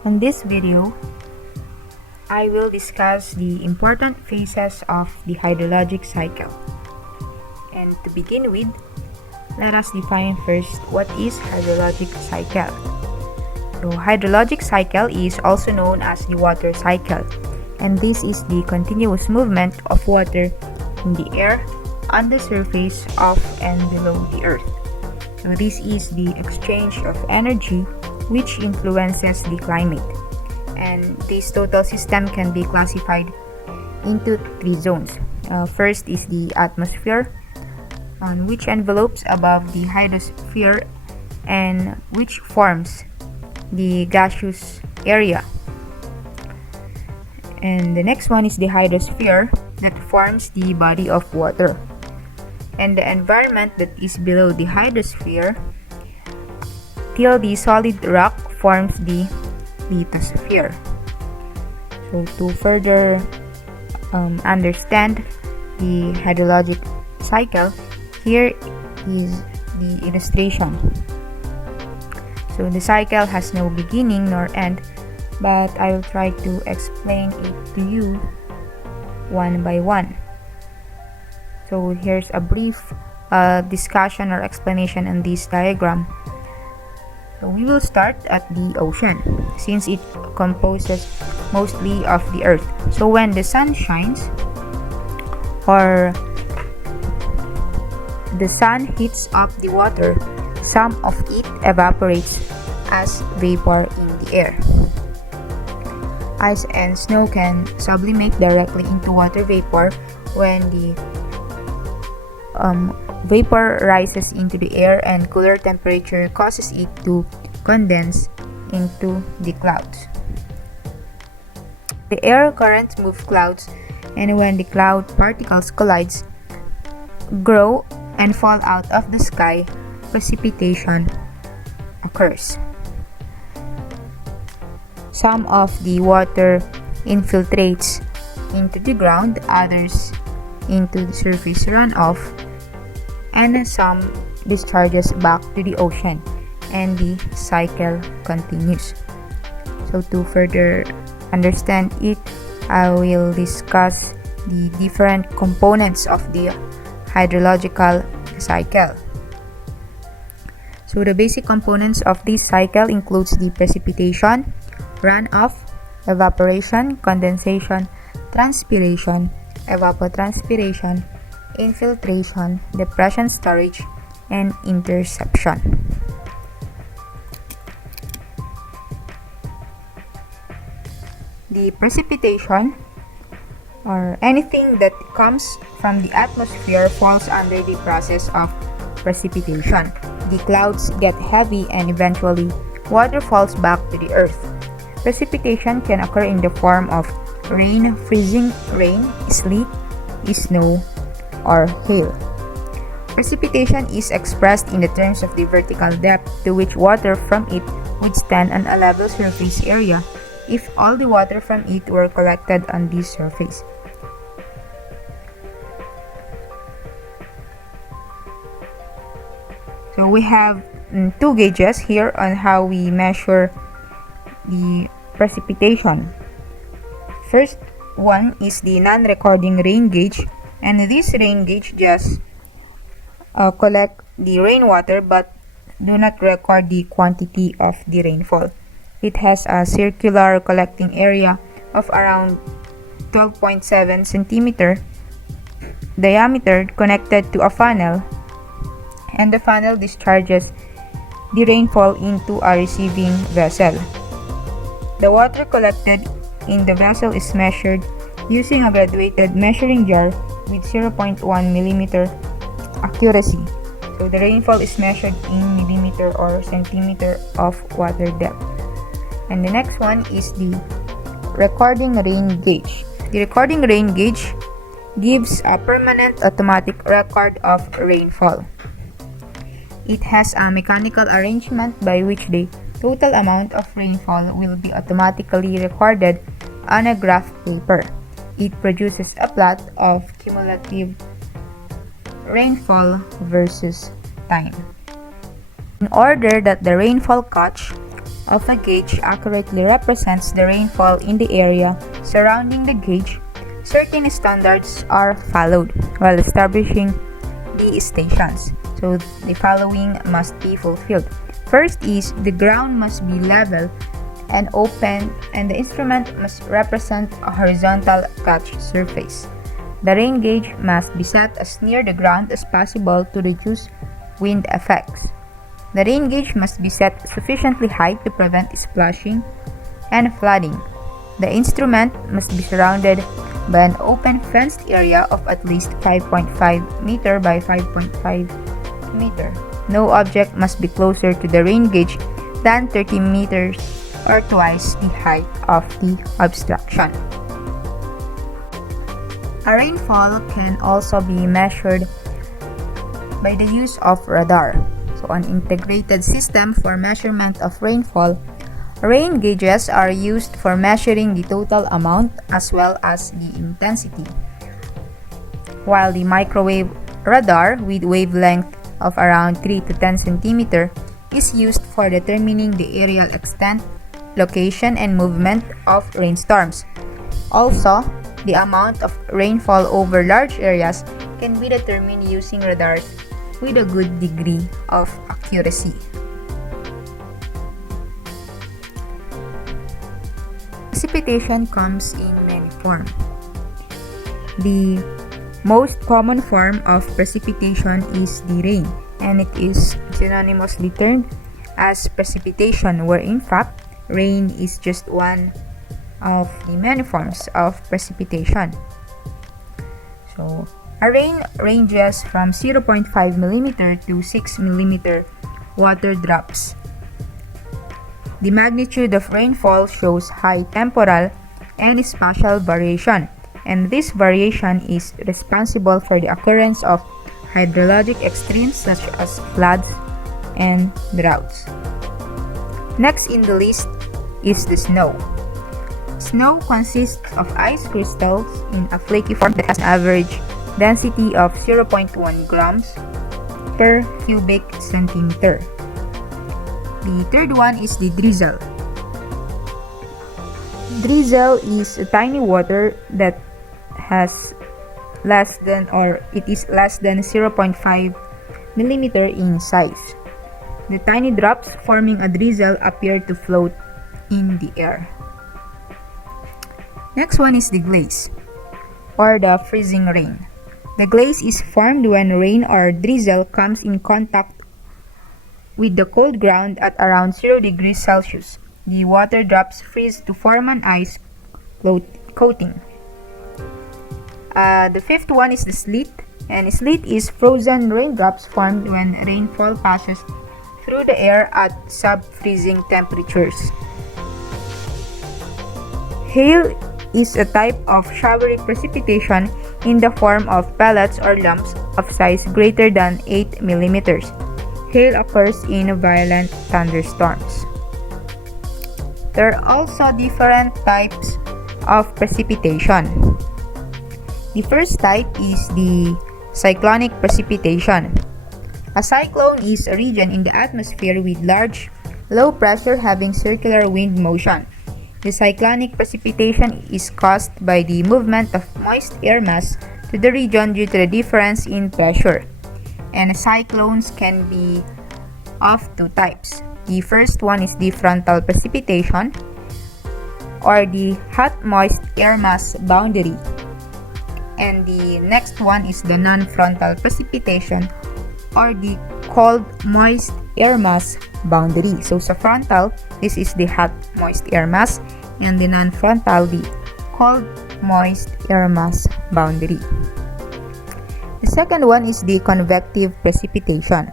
In this video, I will discuss the important phases of the hydrologic cycle. And to begin with, let us define first what is hydrologic cycle. So, hydrologic cycle is also known as the water cycle, and this is the continuous movement of water in the air, on the surface of and below the earth. So, this is the exchange of energy which influences the climate. And this total system can be classified into three zones. First is the atmosphere, which envelopes above the hydrosphere and which forms the gaseous area. And the next one is the hydrosphere that forms the body of water. And the environment that is below the hydrosphere till the solid rock forms the lithosphere. So to further understand the hydrologic cycle, here is the illustration. So the cycle has no beginning nor end, but I will try to explain it to you one by one. So here's a brief discussion or explanation on this diagram. So we will start at the ocean, since it composes mostly of the earth. So when the sun shines or the sun heats up the water, some of it evaporates as vapor in the air. Ice and snow can sublimate directly into water vapor when the vapor rises into the air, and cooler temperature causes it to condense into the clouds. The air currents move clouds, and when the cloud particles collides, grow and fall out of the sky, precipitation occurs. Some of the water infiltrates into the ground, others into the surface runoff, and some discharges back to the ocean, and the cycle continues. So to further understand it, I will discuss the different components of the hydrological cycle. So the basic components of this cycle includes the precipitation, runoff, evaporation, condensation, transpiration, evapotranspiration, infiltration, depression storage, and interception. The precipitation, or anything that comes from the atmosphere, falls under the process of precipitation. The clouds get heavy and eventually water falls back to the earth. Precipitation can occur in the form of rain, freezing rain, sleet, snow, or hail. Precipitation is expressed in the terms of the vertical depth to which water from it would stand on a level surface area if all the water from it were collected on this surface. So we have two gauges here on how we measure the precipitation. First one is the non-recording rain gauge, and this rain gauge just collect the rainwater but do not record the quantity of the rainfall. It has a circular collecting area of around 12.7 centimeter diameter connected to a funnel, and the funnel discharges the rainfall into a receiving vessel. The water collected in the vessel is measured using a graduated measuring jar with 0.1 millimeter accuracy. So the rainfall is measured in millimeter or centimeter of water depth. And the next one is the recording rain gauge. The recording rain gauge gives a permanent automatic record of rainfall. It has a mechanical arrangement by which the total amount of rainfall will be automatically recorded on a graph paper. It produces a plot of cumulative rainfall versus time. In order that the rainfall catch of a gauge accurately represents the rainfall in the area surrounding the gauge, certain standards are followed while establishing the stations. So the following must be fulfilled. First is the ground must be level and open, and the instrument must represent a horizontal catch surface. The rain gauge must be set as near the ground as possible to reduce wind effects. The rain gauge must be set sufficiently high to prevent splashing and flooding. The instrument must be surrounded by an open fenced area of at least 5.5 meter by 5.5 meter. No object must be closer to the rain gauge than 30 meters or twice the height of the obstruction. A rainfall can also be measured by the use of radar. So an integrated system for measurement of rainfall. Rain gauges are used for measuring the total amount as well as the intensity, while the microwave radar with wavelength of around 3 to 10 cm is used for determining the areal extent, location, and movement of rainstorms. Also, the amount of rainfall over large areas can be determined using radars with a good degree of accuracy. Precipitation comes in many forms. The most common form of precipitation is the rain, and it is synonymously termed as precipitation, where in fact rain is just one of the many forms of precipitation. So, a rain ranges from 0.5 mm to 6 mm water drops. The magnitude of rainfall shows high temporal and spatial variation, and this variation is responsible for the occurrence of hydrologic extremes such as floods and droughts. Next in the list is the snow. Snow consists of ice crystals in a flaky form that has an average density of 0.1 grams per cubic centimeter. The third one is the drizzle. Drizzle is a tiny water that has less than 0.5 millimeter in size. The tiny drops forming a drizzle appear to float in the air. Next one is the glaze, or the freezing rain. The glaze is formed when rain or drizzle comes in contact with the cold ground at around 0 degrees Celsius. The water drops freeze to form an ice coating. The fifth one is the sleet, and sleet is frozen raindrops formed when rainfall passes through the air at sub-freezing temperatures. Hail is a type of showery precipitation in the form of pellets or lumps of size greater than 8 millimeters. Hail occurs in violent thunderstorms. There are also different types of precipitation. The first type is the cyclonic precipitation. A cyclone is a region in the atmosphere with large, low pressure having circular wind motion. The cyclonic precipitation is caused by the movement of moist air mass to the region due to the difference in pressure. And cyclones can be of two types. The first one is the frontal precipitation, or the hot moist air mass boundary. And the next one is the non-frontal precipitation, or the cold moist air mass boundary. So sa frontal, this is the hot moist air mass, and the non-frontal, the cold moist air mass boundary. The second one is the convective precipitation.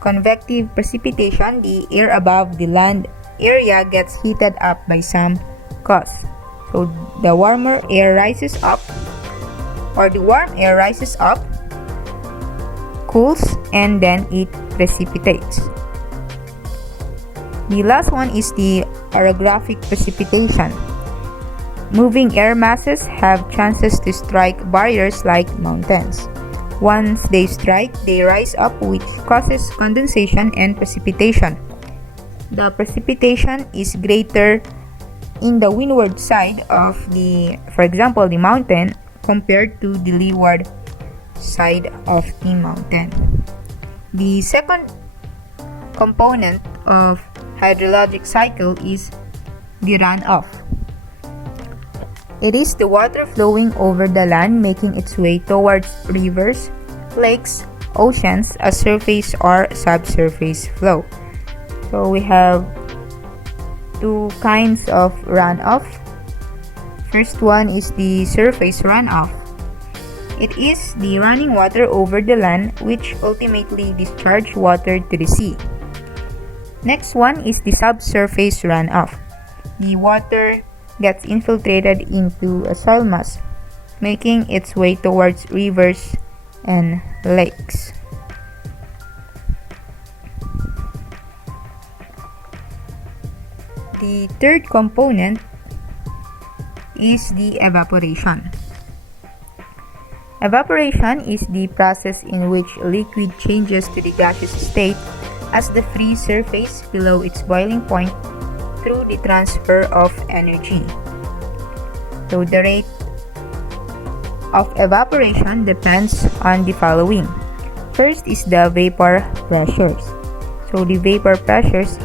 Convective precipitation, the air above the land area gets heated up by some cause. So the warmer air rises up, or the warm air rises up, cools, and then it precipitates. The last one is the orographic precipitation. Moving air masses have chances to strike barriers like mountains. Once they strike, they rise up, which causes condensation and precipitation. the precipitation is greater in the windward side of for example, the mountain compared to the leeward side of the mountain. The second component of hydrologic cycle is the runoff. It is the water flowing over the land making its way towards rivers, lakes, oceans as surface or subsurface flow. So we have two kinds of runoff. First one is the surface runoff. It is the running water over the land which ultimately discharge water to the sea. Next one is the subsurface runoff. The water gets infiltrated into a soil mass, making its way towards rivers and lakes. The third component is the evaporation. Evaporation is the process in which liquid changes to the gaseous state as the free surface below its boiling point through the transfer of energy. So the rate of evaporation depends on the following. First is the vapor pressures. So the vapor pressures,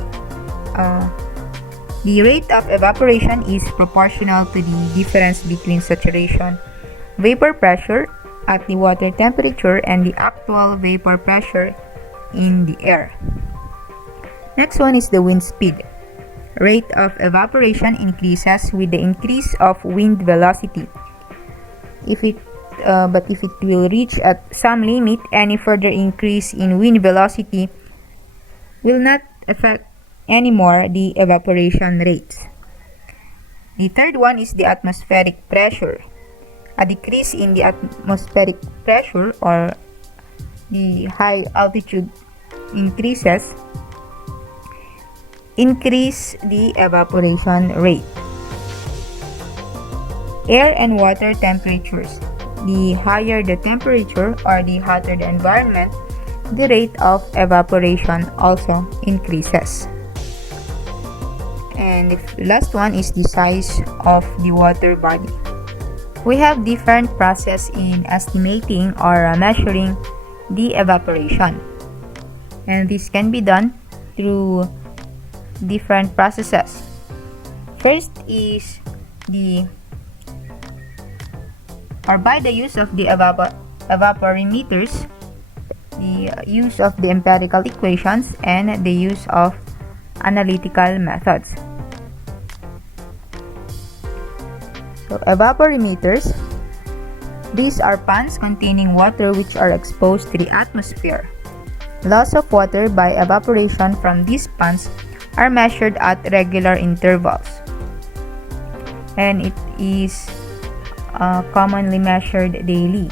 the rate of evaporation is proportional to the difference between saturation vapor pressure at the water temperature and the actual vapor pressure in the air. Next one is the wind speed. Rate of evaporation increases with the increase of wind velocity. If it will reach at some limit, any further increase in wind velocity will not affect anymore the evaporation rates. The third one is the atmospheric pressure. A decrease in the atmospheric pressure or the high altitude increase the evaporation rate. Air and water temperatures. The higher the temperature or the hotter the environment, the rate of evaporation also increases. And the last one is the size of the water body. We have different processes in estimating or measuring the evaporation. And this can be done through different processes. First is by the use of the evaporimeters, the use of the empirical equations, and the use of analytical methods. So evaporimeters, these are pans containing water which are exposed to the atmosphere. Loss of water by evaporation from these pans are measured at regular intervals, and it is commonly measured daily.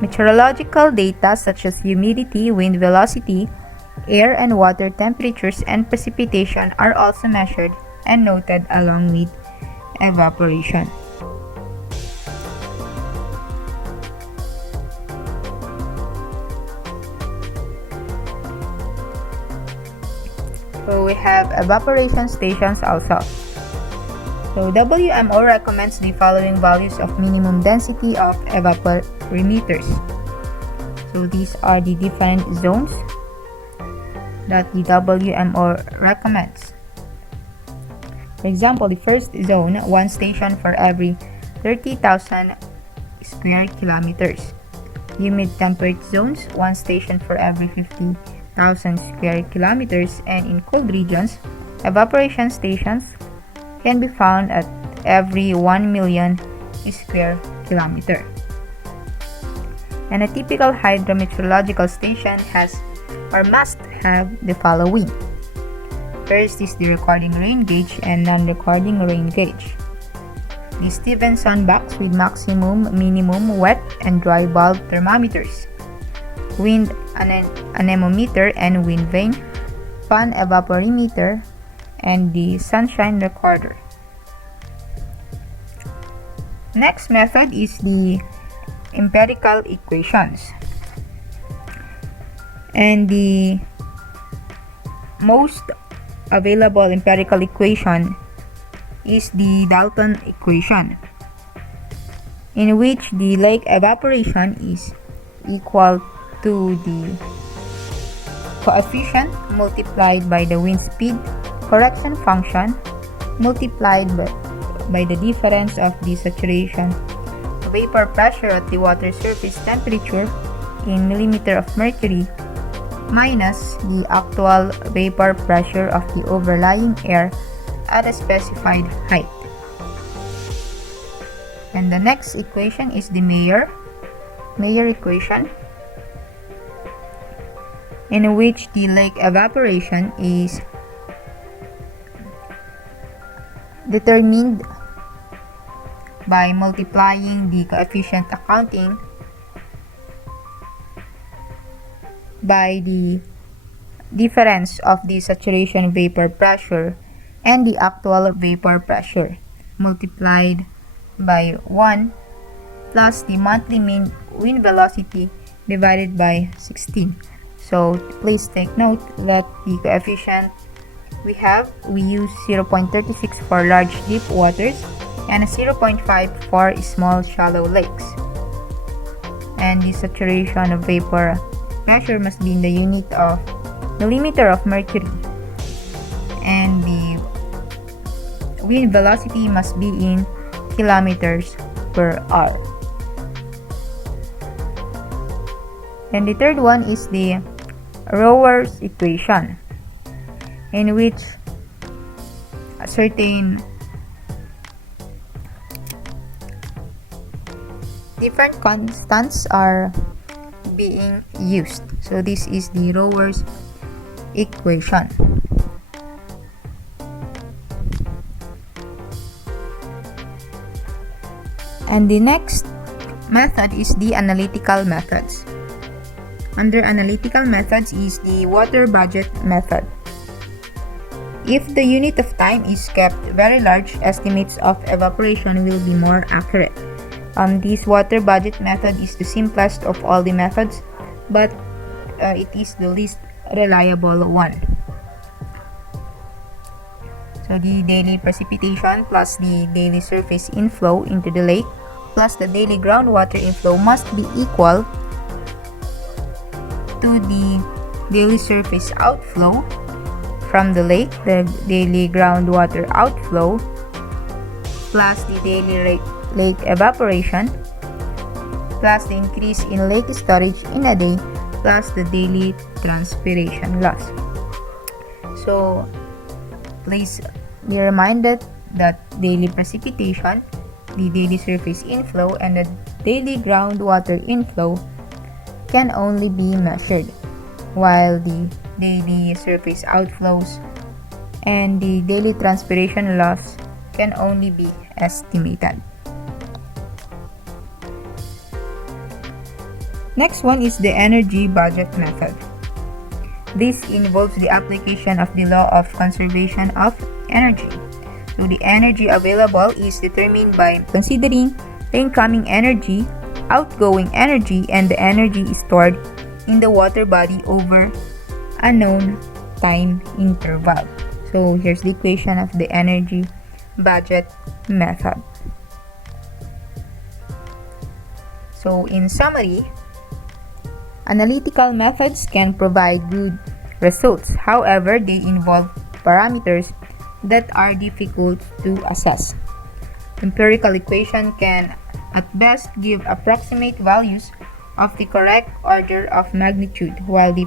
Meteorological data such as humidity, wind velocity, air and water temperatures, and precipitation are also measured and noted along with evaporation. So we have evaporation stations also. So WMO recommends the following values of minimum density of evaporimeters. So these are the different zones that the WMO recommends. For example, the first zone, 1 station for every 30,000 square kilometers. Humid temperate zones, 1 station for every 50,000 square kilometers, and in cold regions, evaporation stations can be found at every 1 million square kilometer. And a typical hydrometeorological station has or must have the following. First is the recording rain gauge and non-recording rain gauge. The Stevenson box with maximum, minimum, wet, and dry bulb thermometers. Wind anemometer and wind vane, fan evaporimeter, and the sunshine recorder. Next method is the empirical equations. And the most available empirical equation is the Dalton equation, in which the lake evaporation is equal to the coefficient multiplied by the wind speed correction function multiplied by the difference of the saturation vapor pressure at the water surface temperature in millimeter of mercury minus the actual vapor pressure of the overlying air at a specified height. And the next equation is the Mayer equation, in which the lake evaporation is determined by multiplying the coefficient accounting by the difference of the saturation vapor pressure and the actual vapor pressure multiplied by 1 plus the monthly mean wind velocity divided by 16. So please take note that the coefficient we use 0.36 for large deep waters and a 0.5 for small shallow lakes. And the saturation of vapor pressure must be in the unit of millimeter of mercury, and the wind velocity must be in kilometers per hour. And the third one is the Rower's equation, in which a certain different constants are being used. So this is the Rower's equation. And the next method is the analytical methods. Under analytical methods is the water budget method. If the unit of time is kept very large, estimates of evaporation will be more accurate. This water budget method is the simplest of all the methods, but it is the least reliable one. So the daily precipitation plus the daily surface inflow into the lake plus the daily groundwater inflow must be equal to the daily surface outflow from the lake, the daily groundwater outflow plus the daily lake evaporation plus the increase in lake storage in a day plus the daily transpiration loss. So please be reminded that daily precipitation, the daily surface inflow, and the daily groundwater inflow can only be measured, while the daily surface outflows and the daily transpiration loss can only be estimated. Next one is the energy budget method. This involves the application of the law of conservation of energy. So the energy available is determined by considering the incoming energy, outgoing energy, and the energy stored in the water body over a known time interval. So here's the equation of the energy budget method. So in summary, analytical methods can provide good results. However, they involve parameters that are difficult to assess. Empirical equation can at best give approximate values of the correct order of magnitude, while the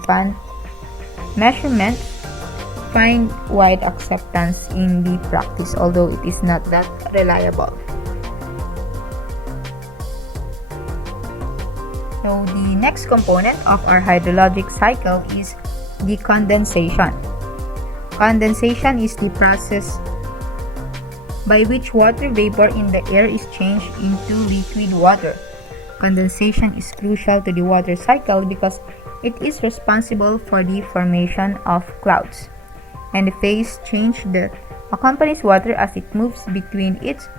measurements find wide acceptance in the practice, although it is not that reliable. So the next component of our hydrologic cycle is the condensation. Condensation is the process by which water vapor in the air is changed into liquid water. Condensation is crucial to the water cycle because it is responsible for the formation of clouds, and the phase change that accompanies water as it moves between its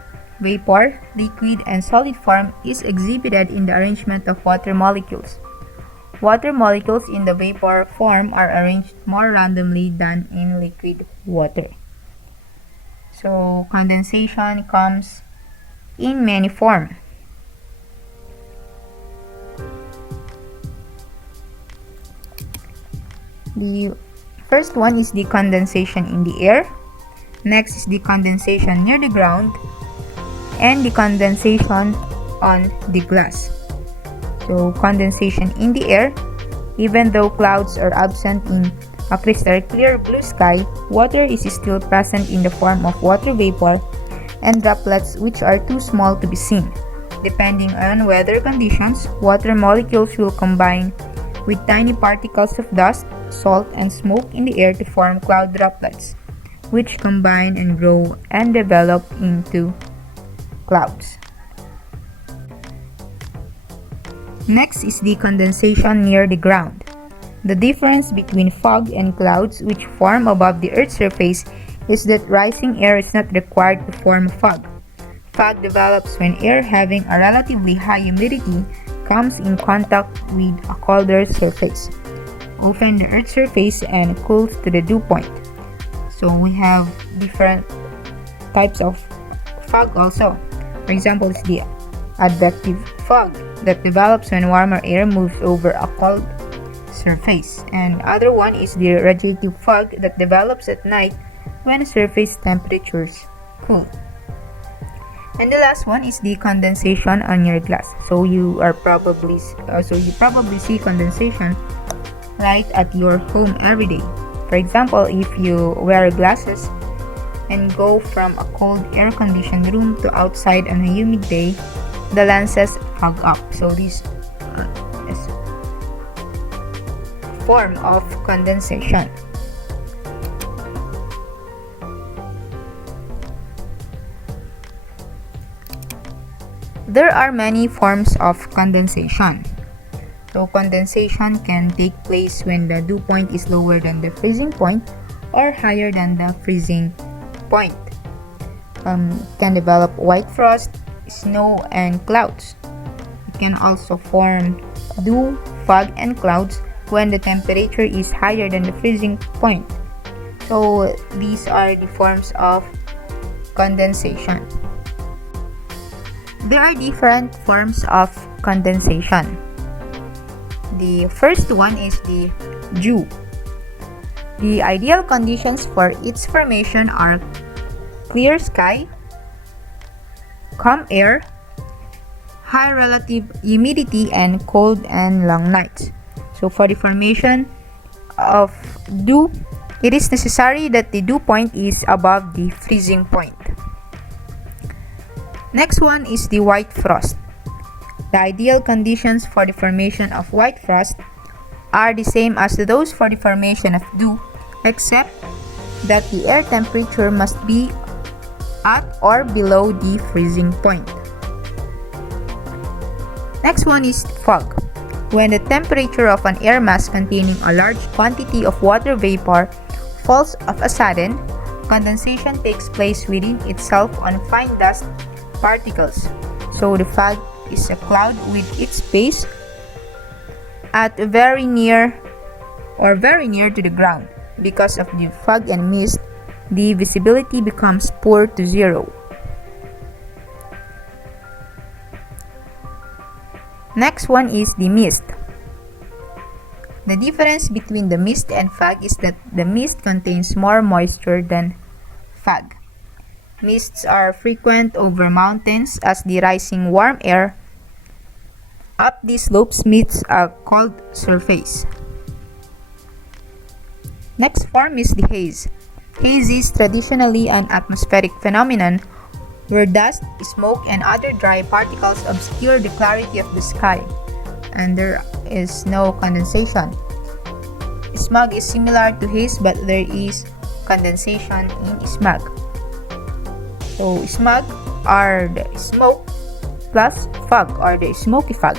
vapor, liquid, and solid form is exhibited in the arrangement of water molecules. Water molecules in the vapor form are arranged more randomly than in liquid water. So condensation comes in many forms. The first one is the condensation in the air. Next is the condensation near the ground, and the condensation on the glass. So condensation in the air, even though clouds are absent in a crystal clear blue sky, water is still present in the form of water vapor and droplets which are too small to be seen. Depending on weather conditions, water molecules will combine with tiny particles of dust, salt, and smoke in the air to form cloud droplets, which combine and grow and develop into clouds. Next is the condensation near the ground. The difference between fog and clouds which form above the Earth's surface is that rising air is not required to form fog. Fog develops when air having a relatively high humidity comes in contact with a colder surface, often the Earth's surface, and cools to the dew point. So we have different types of fog also. For example, it's the advective fog that develops when warmer air moves over a cold surface. And other one is the radiative fog that develops at night when surface temperatures cool. And the last one is the condensation on your glass. So you probably see condensation right at your home every day. For example, if you wear glasses and go from a cold air-conditioned room to outside on a humid day, the lenses fog up. So this is a form of condensation. There are many forms of condensation. So condensation can take place when the dew point is lower than the freezing point or higher than the freezing point. Can develop white frost, snow, and clouds. It can also form dew, fog, and clouds when the temperature is higher than the freezing point. So these are the forms of condensation. There are different forms of condensation. The first one is the dew. The ideal conditions for its formation are clear sky, calm air, high relative humidity, and cold and long nights. So for the formation of dew, it is necessary that the dew point is above the freezing point. Next one is the white frost. The ideal conditions for the formation of white frost are the same as those for the formation of dew, except that the air temperature must be at or below the freezing point. Next one is fog. When the temperature of an air mass containing a large quantity of water vapor falls of a sudden, condensation takes place within itself on fine dust particles. So the fog is a cloud with its base at very near to the ground. Because of the fog and mist, the visibility becomes poor to zero. Next one is the mist. The difference between the mist and fog is that the mist contains more moisture than fog. Mists are frequent over mountains as the rising warm air up these slopes meets a cold surface. Next form is the haze. Haze is traditionally an atmospheric phenomenon where dust, smoke, and other dry particles obscure the clarity of the sky, and there is no condensation. Smog is similar to haze, but there is condensation in smog. So smog are the smoke plus fog or the smoky fog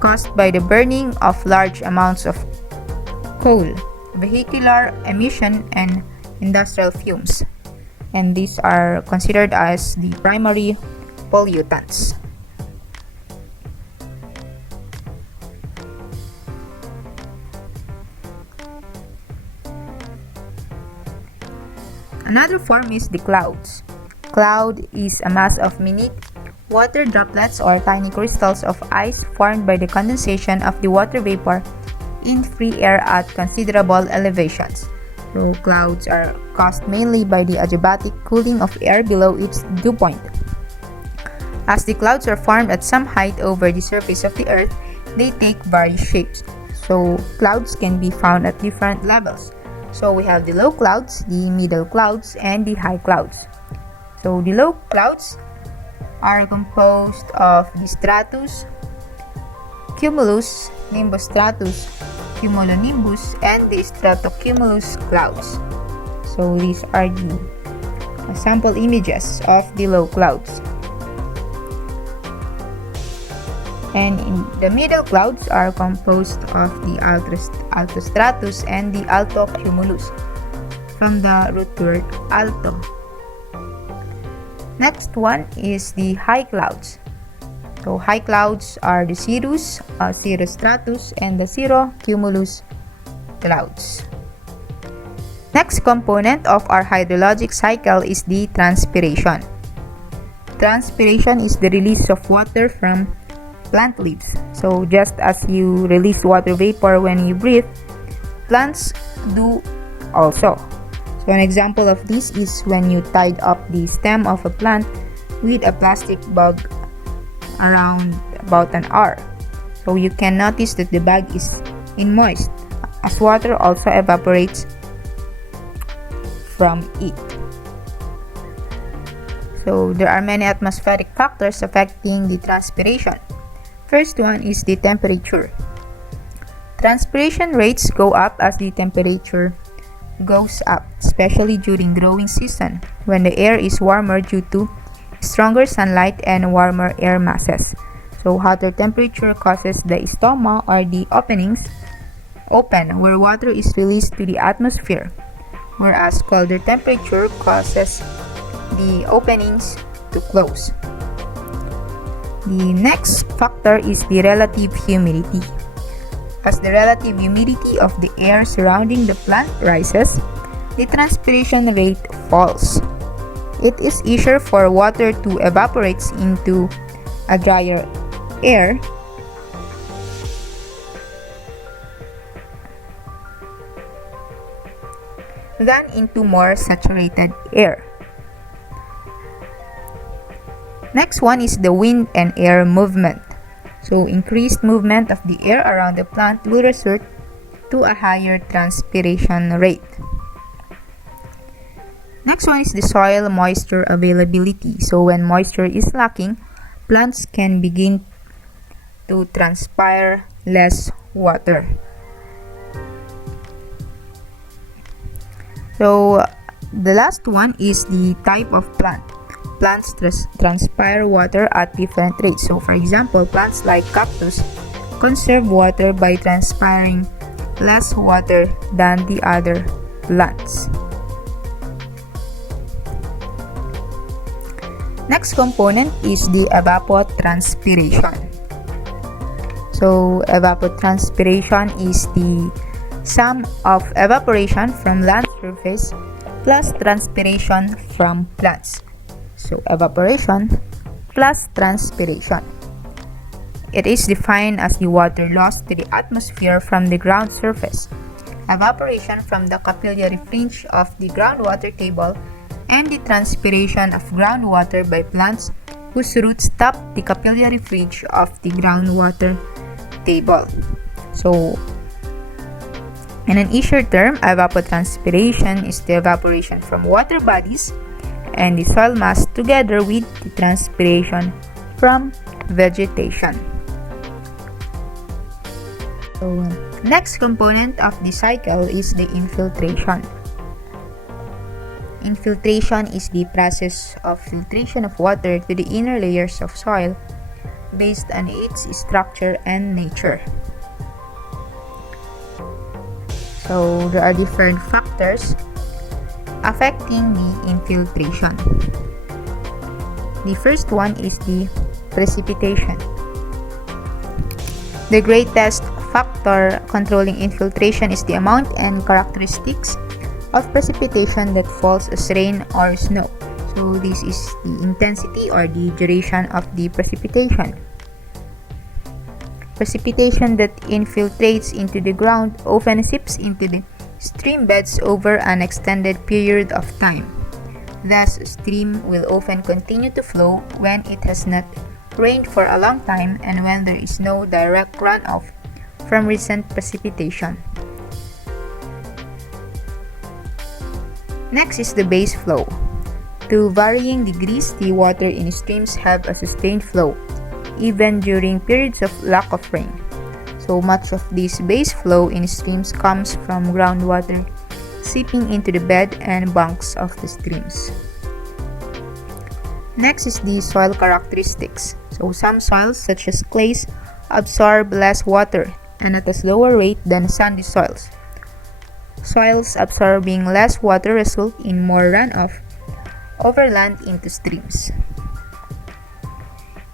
caused by the burning of large amounts of coal, vehicular emission, and industrial fumes. And these are considered as the primary pollutants. Another form is the clouds. Cloud is a mass of minute water droplets or tiny crystals of ice formed by the condensation of the water vapor in free air at considerable elevations. So clouds are caused mainly by the adiabatic cooling of air below its dew point. As the clouds are formed at some height over the surface of the earth, they take various shapes. So clouds can be found at different levels. So we have the low clouds, the middle clouds, and the high clouds. So the low clouds are composed of the stratus, cumulus, nimbostratus, cumulonimbus, and the stratocumulus clouds. So these are the sample images of the low clouds. And in the middle clouds are composed of the altostratus and the altocumulus, from the root word alto. Next one is the high clouds. So high clouds are the cirrus, cirrostratus, and the cirrocumulus clouds. Next component of our hydrologic cycle is the transpiration. Transpiration is the release of water from plant leaves. So just as you release water vapor when you breathe, plants do also. So an example of this is when you tied up the stem of a plant with a plastic bag around about an hour. So you can notice that the bag is moist, as water also evaporates from it. So there are many atmospheric factors affecting the transpiration. First one is the temperature. Transpiration rates go up as the temperature goes up, especially during growing season when the air is warmer due to stronger sunlight and warmer air masses. So hotter temperature causes the stoma or the openings open where water is released to the atmosphere, whereas colder temperature causes the openings to close. The next factor is the relative humidity. As the relative humidity of the air surrounding the plant rises, the transpiration rate falls. It is easier for water to evaporate into a drier air than into more saturated air. Next one is the wind and air movement. So increased movement of the air around the plant will result to a higher transpiration rate. Next one is the soil moisture availability. So when moisture is lacking, plants can begin to transpire less water. So the last one is the type of plant. Plants transpire water at different rates. So for example, plants like cactus conserve water by transpiring less water than the other plants. Next component is the evapotranspiration. So evapotranspiration is the sum of evaporation from land surface plus transpiration from plants. So evaporation plus transpiration. It is defined as the water lost to the atmosphere from the ground surface, evaporation from the capillary fringe of the groundwater table, and the transpiration of groundwater by plants whose roots top the capillary fringe of the groundwater table. So in an easier term, evapotranspiration is the evaporation from water bodies and the soil mass together with the transpiration from vegetation. So, next component of the cycle is the infiltration. Infiltration is the process of filtration of water to the inner layers of soil based on its structure and nature. So there are different factors affecting the infiltration. The first one is the precipitation. The greatest factor controlling infiltration is the amount and characteristics of precipitation that falls as rain or snow. So this is the intensity or the duration of the precipitation. Precipitation that infiltrates into the ground often seeps into the stream beds over an extended period of time. Thus, a stream will often continue to flow when it has not rained for a long time and when there is no direct runoff from recent precipitation. Next is the base flow. To varying degrees, the water in streams have a sustained flow, even during periods of lack of rain. So much of this base flow in streams comes from groundwater seeping into the bed and banks of the streams. Next is the soil characteristics. So some soils, such as clays, absorb less water and at a slower rate than sandy soils. Soils absorbing less water result in more runoff over land into streams.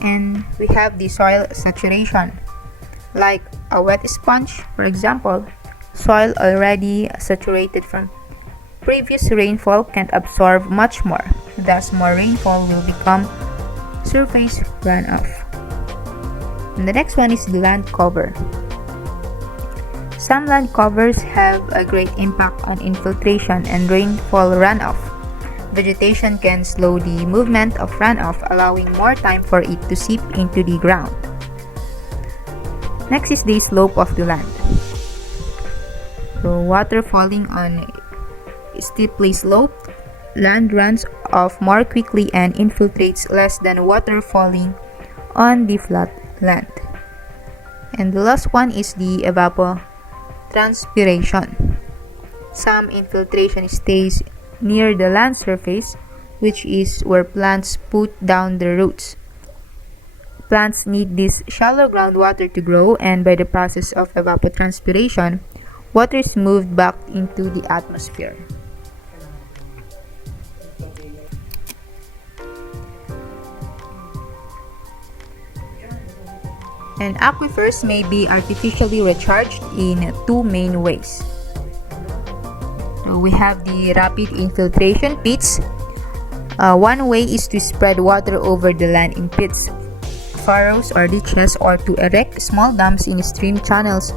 And we have the soil saturation. Like a wet sponge, for example, soil already saturated from previous rainfall can absorb much more. Thus, more rainfall will become surface runoff. And the next one is the land cover. Some land covers have a great impact on infiltration and rainfall runoff. Vegetation can slow the movement of runoff, allowing more time for it to seep into the ground. Next is the slope of the land. So water falling on steeply sloped land runs off more quickly and infiltrates less than water falling on the flat land. And the last one is the evapotranspiration. Some infiltration stays near the land surface, which is where plants put down their roots. Plants need this shallow groundwater to grow, and by the process of evapotranspiration, water is moved back into the atmosphere. And aquifers may be artificially recharged in two main ways. So we have the rapid infiltration pits. One way is to spread water over the land in pits, furrows or ditches, or to erect small dams in stream channels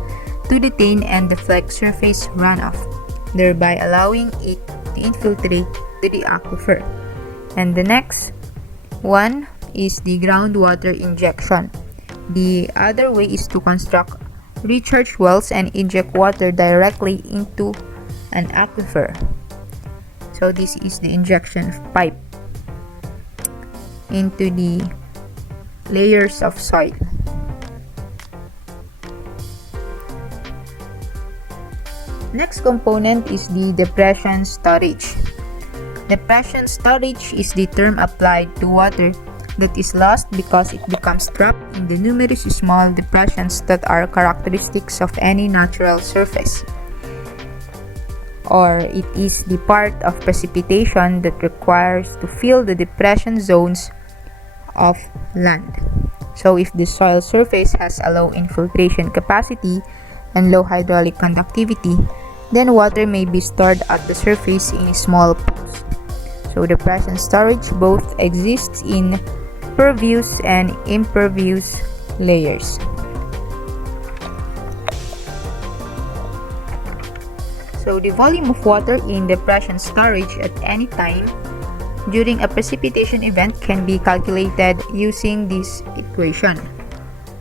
to detain and deflect surface runoff, thereby allowing it to infiltrate to the aquifer. And the next one is the groundwater injection. The other way is to construct recharge wells and inject water directly into an aquifer. So this is the injection pipe into the layers of soil. Next component is the depression storage. Depression storage is the term applied to water that is lost because it becomes trapped in the numerous small depressions that are characteristics of any natural surface. Or it is the part of precipitation that requires to fill the depression zones of land. So if the soil surface has a low infiltration capacity and low hydraulic conductivity, then water may be stored at the surface in small pools. So depression storage both exists in pervious and impervious layers. So the volume of water in depression storage at any time during a precipitation event can be calculated using this equation,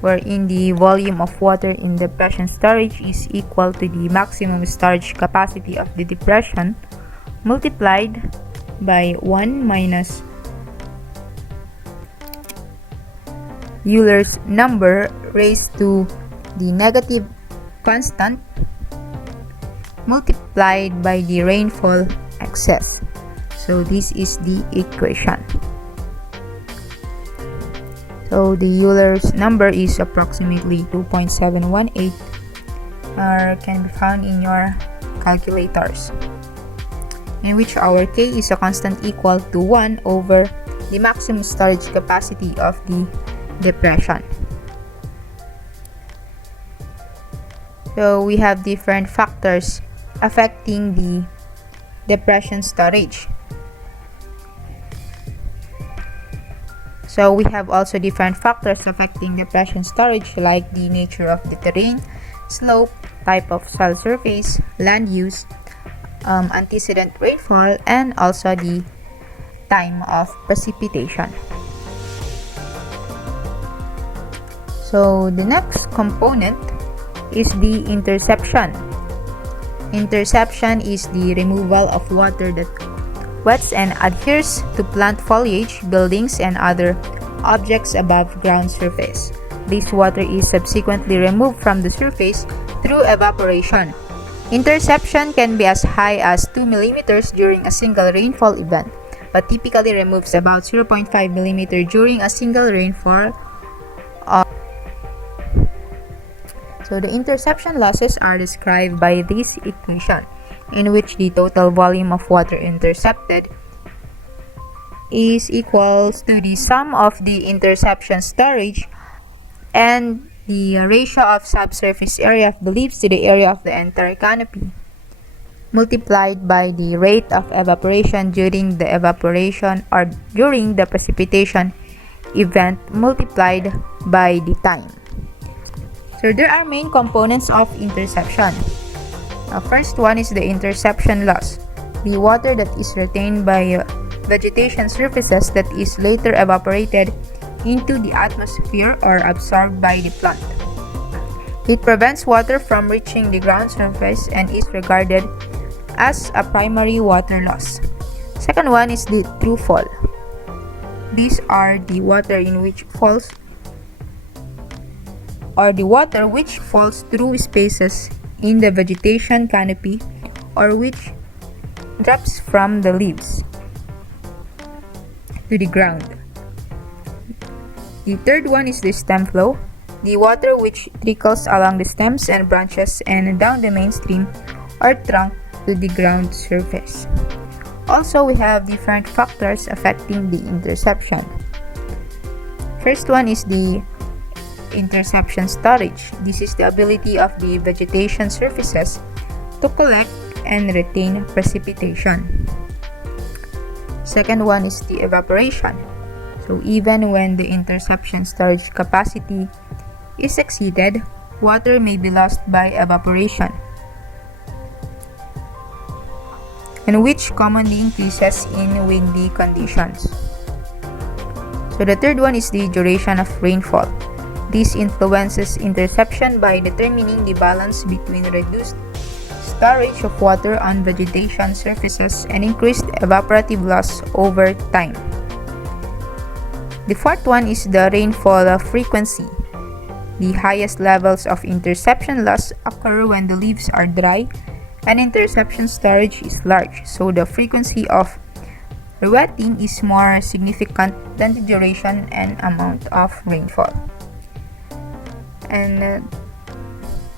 wherein the volume of water in depression storage is equal to the maximum storage capacity of the depression multiplied by 1 minus Euler's number raised to the negative constant multiplied by the rainfall excess. So this is the equation. So the Euler's number is approximately 2.718 or can be found in your calculators, in which our K is a constant equal to 1 over the maximum storage capacity of the depression. So we have different factors affecting the depression storage. So we have also different factors affecting depression storage, like the nature of the terrain, slope, type of soil surface, land use, antecedent rainfall, and also the time of precipitation. So the next component is the interception. Interception is the removal of water that wets and adheres to plant foliage, buildings, and other objects above ground surface. This water is subsequently removed from the surface through evaporation. Interception can be as high as 2 millimeters during a single rainfall event, but typically removes about 0.5 millimeter during a single rainfall. So the interception losses are described by this equation, in which the total volume of water intercepted is equals to the sum of the interception storage and the ratio of subsurface area of the leaves to the area of the entire canopy, multiplied by the rate of evaporation during the evaporation or during the precipitation event, multiplied by the time. So there are main components of interception. First one is the interception loss, the water that is retained by vegetation surfaces that is later evaporated into the atmosphere or absorbed by the plant. It prevents water from reaching the ground surface and is regarded as a primary water loss. Second one is the through fall. These are the water in which falls or the water which falls through spaces in the vegetation canopy or which drops from the leaves to the ground. The third one is the stem flow, the water which trickles along the stems and branches and down the main stream or trunk to the ground surface. Also, we have different factors affecting the interception. First one is the interception storage. This is the ability of the vegetation surfaces to collect and retain precipitation. Second one is the evaporation. So even when the interception storage capacity is exceeded, water may be lost by evaporation, and which commonly increases in windy conditions. So the third one is the duration of rainfall. This influences interception by determining the balance between reduced storage of water on vegetation surfaces and increased evaporative loss over time. The fourth one is the rainfall frequency. The highest levels of interception loss occur when the leaves are dry and interception storage is large, so the frequency of wetting is more significant than the duration and amount of rainfall. And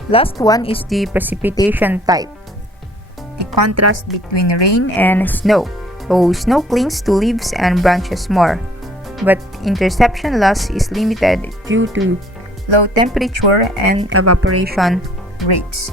last one is the precipitation type, the contrast between rain and snow. So snow clings to leaves and branches more, but interception loss is limited due to low temperature and evaporation rates.